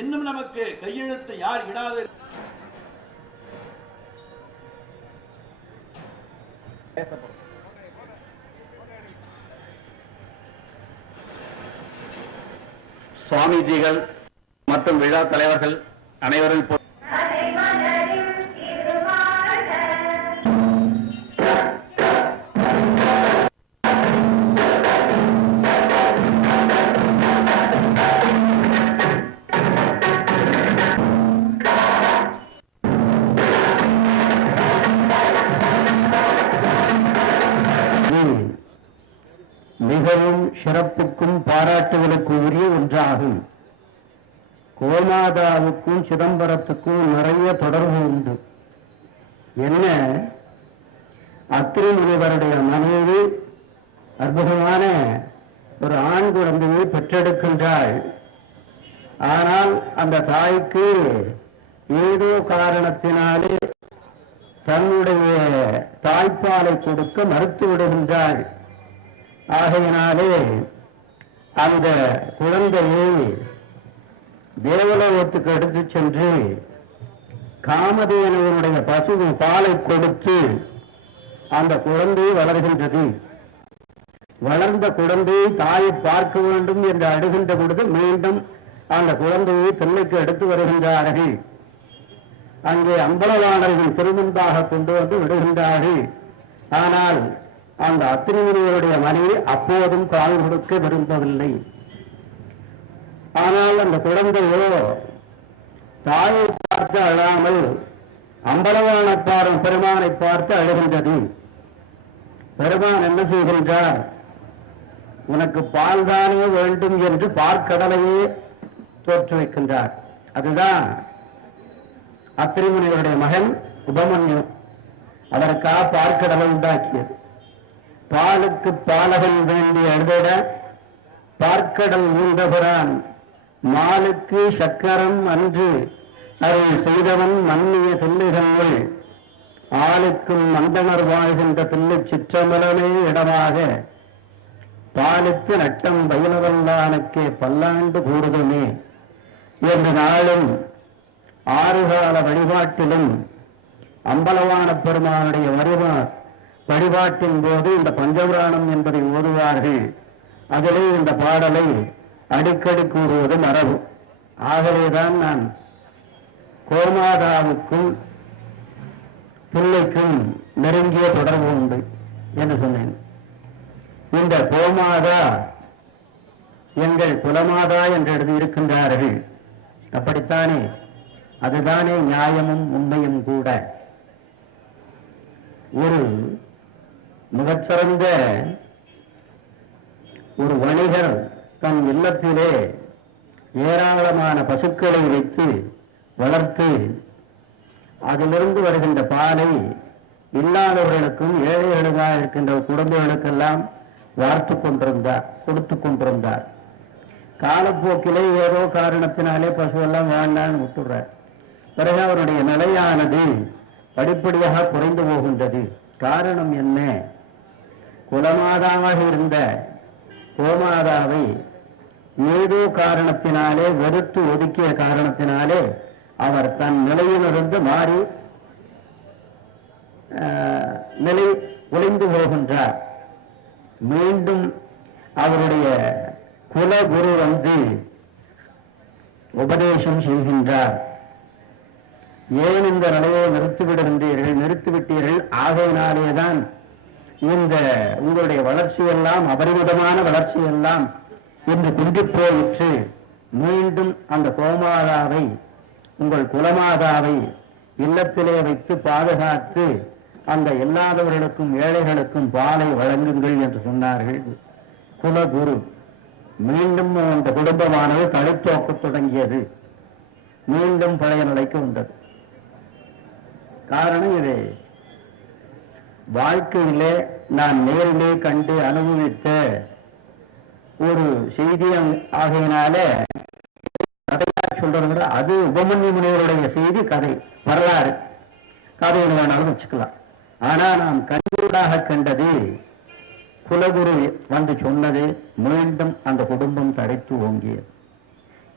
இன்னும் நமக்கு கையெழுத்து யார் இடாது சுவாமிஜிகள் மற்றும் விழா தலைவர்கள் அனைவரும் மிகவும் சிறப்புக்கும் பாராட்டுகளுக்கு உரிய ஒன்றாகும். கோமாதாவுக்கும் சிதம்பரத்துக்கும் நிறைய தொடர்பு உண்டு. என்ன, அத்திரி முனிவருடைய மனைவி அற்புதமான ஒரு ஆண் குழந்தையை பெற்றெடுக்கின்றாள். ஆனால் அந்த தாய்க்கு ஏதோ காரணத்தினாலே தன்னுடைய தாய்ப்பாலை கொடுக்க மறுத்து விடுகின்றாள். ஆகையினாலே அந்த குழந்தையை தேவலோகத்துக்கு எடுத்து சென்று காமதேனுவனுடைய பசு பாலை கொடுத்து அந்த குழந்தை வளர்கின்றது. வளர்ந்த குழந்தையை தாயை பார்க்க வேண்டும் என்று அழுகின்ற பொழுது மீண்டும் அந்த குழந்தையை தில்லைக்கு எடுத்து வருகின்றார்கள். அங்கே அம்பலவாணர்கள் திருமுன்பாக கொண்டு வந்து விடுகின்றார்கள். ஆனால் அந்த அத்திரிமுனிவருடைய மனைவி அப்போதும் கால் கொடுக்க விரும்பவில்லை. ஆனால் அந்த குழந்தையோ தாயை பார்த்து அழாமல் அம்பலவான பெருமானை பார்த்து அழுகின்றது. பெருமான் என்ன செய்கின்றார்? உனக்கு பால்தானே வேண்டும் என்று பார்க்கடலையே தோற்று வைக்கின்றார். அதுதான் அத்திரிமுனிவருடைய மகன் உபமன்யு. அதற்காக பார்க்கடலை உண்டாக்கியது. பாலுக்கு பாலகன் வேண்டி எழுதிட பார்க்கடல் ஊர்ந்தபுரான் மாலுக்கு சக்கரம் அன்று அருள் செய்தவன் மன்னிய தில்லைகள் ஆளுக்கும் மந்தனர் வாழ்கின்ற தில்லை சிற்றம்பலமே இடமாக பாலுக்கு நட்டம் பயிலவல்லானுக்கே பல்லாண்டு கூறுதுமே என்று நாளும் ஆறுகால வழிபாட்டிலும் அம்பலவான பெருமானுடைய வருவார் வழிபாட்டின் போது இந்த பஞ்சபுராணம் என்பதை ஓதுவார்கள். அதிலே இந்த பாடலை அடிக்கடி கூறுவது மரபு. ஆகவேதான் நான் கோமாதாவுக்கும் தில்லைக்கும் நெருங்கிய தொடர்பு உண்டு என்று சொன்னேன். இந்த கோமாதா எங்கள் குலமாதா என்று எழுதியிருக்கின்றார்கள். அப்படித்தானே? அதுதானே நியாயமும் உண்மையும் கூட. ஒரு மிகச்சிறந்த ஒரு வணிகர் தன் இல்லத்திலே ஏராளமான பசுக்களை வைத்து வளர்த்து அதிலிருந்து வருகின்ற பாலை இல்லாதவர்களுக்கும் ஏழைகளுக்காக இருக்கின்ற குடும்பங்களுக்கெல்லாம் வார்த்து கொண்டிருந்தார், கொடுத்து கொண்டிருந்தார். காலப்போக்கிலே ஏதோ காரணத்தினாலே பசுவெல்லாம் வேண்டான்னு விட்டுறார். பிறகு அவருடைய நிலையானது படிப்படியாக குறைந்து போகின்றது. காரணம் என்ன? குலமாதாவாக இருந்த கோமாதாவை ஏதோ காரணத்தினாலே வெறுத்து ஒதுக்கிய காரணத்தினாலே அவர் தன் நிலையிலிருந்து மாறி நிலை ஒளிந்து போகின்றார். மீண்டும் அவருடைய குலகுரு வந்து உபதேசம் செய்கின்றார். ஏன் இந்த நிலையை நிறுத்திவிட்டீர்கள்? ஆகையினாலேதான் இந்த உங்களுடைய வளர்ச்சியெல்லாம் அபரிமிதமான வளர்ச்சியெல்லாம் இன்று குன்றி போயிற்று. மீண்டும் அந்த கோமாதாவை, உங்கள் குலமாதாவை இல்லத்திலே வைத்து பாதுகாத்து அந்த இல்லாதவர்களுக்கும் ஏழைகளுக்கும் பாலை வழங்குங்கள் என்று சொன்னார்கள் குலகுரு. மீண்டும் அந்த குடும்பமானது தழைத்தோக்க தொடங்கியது. மீண்டும் பழைய நிலைக்கு வந்தது. காரணம் இது. வாழ்க்கையிலே நான் நேரிலே கண்டு அனுபவித்த ஒரு செய்தி ஆகையினால கதையா சொல்றது. அது உபமன்யு முனிவருடைய செய்தி, கதை, வரலாறு. கதையை வேணாலும் வச்சுக்கலாம். ஆனா நாம் கண்கூடாக கண்டது, குலகுரு வந்து சொன்னது, மீண்டும் அந்த குடும்பம் தழைத்து ஓங்கியது.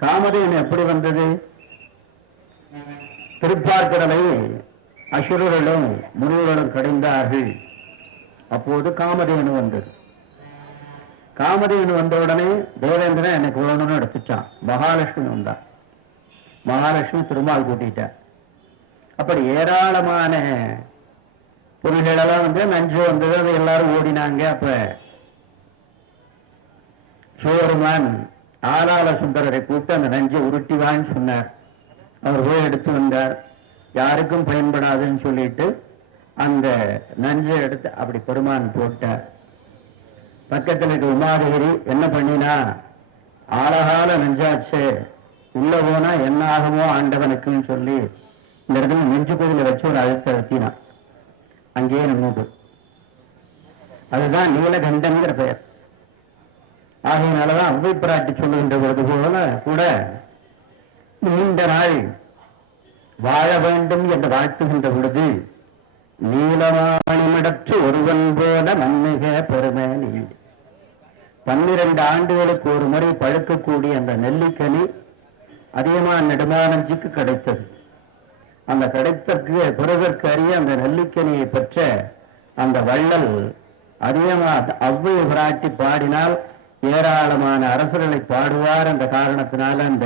காமதேனு எப்படி வந்தது? திருப்பார்கடலை அசுரர்களும் முனிவர்களும் கடைந்தார்கள். அப்போது காமதேனு வந்தது. காமதேனு வந்த உடனே தேவேந்திரன் எனக்கு வேணும்னு எடுத்துட்டான். மகாலட்சுமி வந்தான். மகாலட்சுமி திருமால் கூட்டிட்டார். அப்படி ஏராளமான பொருள்களெல்லாம் வந்து நஞ்சு வந்தது. அது எல்லாரும் ஓடினாங்க. அப்ப சிவபெருமான் ஆளாள சுந்தரரை கூப்பிட்டு அந்த நஞ்சை உருட்டிவான்னு சொன்னார். அவர் போய் எடுத்து வந்தார். யாருக்கும் பயன்படாதுன்னு சொல்லிட்டு அந்த நஞ்சை எடுத்து அப்படி பெருமான் போட்டார். பக்கத்தில் இருக்க உமாதேவி என்ன பண்ணினா, ஆழகால நெஞ்சாச்சு, உள்ள போனா என்ன ஆகுமோ ஆண்டவனுக்குன்னு சொல்லி இந்த இடத்துல நெஞ்சு கோயில வச்சு ஒரு அழுத்தினான். அங்கேயே நின்று. அதுதான் நீலகண்டன்கிற பெயர். ஆகையினாலதான் அவ்வை பிராட்டி சொல்லுகின்ற பொழுது போல கூட நீண்ட நாள் வாழ வேண்டும் என்று வாழ்த்துகின்ற பொழுது நீலமாமணிமிடற்று ஒருவன் போல மன்மிக பெருமை நீ. 12 ஆண்டுகளுக்கு ஒரு முறை பழுக்கக்கூடிய அந்த நெல்லிக்கனி அதிகமான நெடுமானஞ்சிக்கு கிடைத்தது. அந்த கிடைத்தற்கு பிறகு அறிய அந்த நெல்லிக்கனியை பெற்ற அந்த வள்ளல் அதிகமாக அவ்வை பிராட்டி பாடினால் ஏராளமான அரசர்களை பாடுவார் என்ற காரணத்தினால அந்த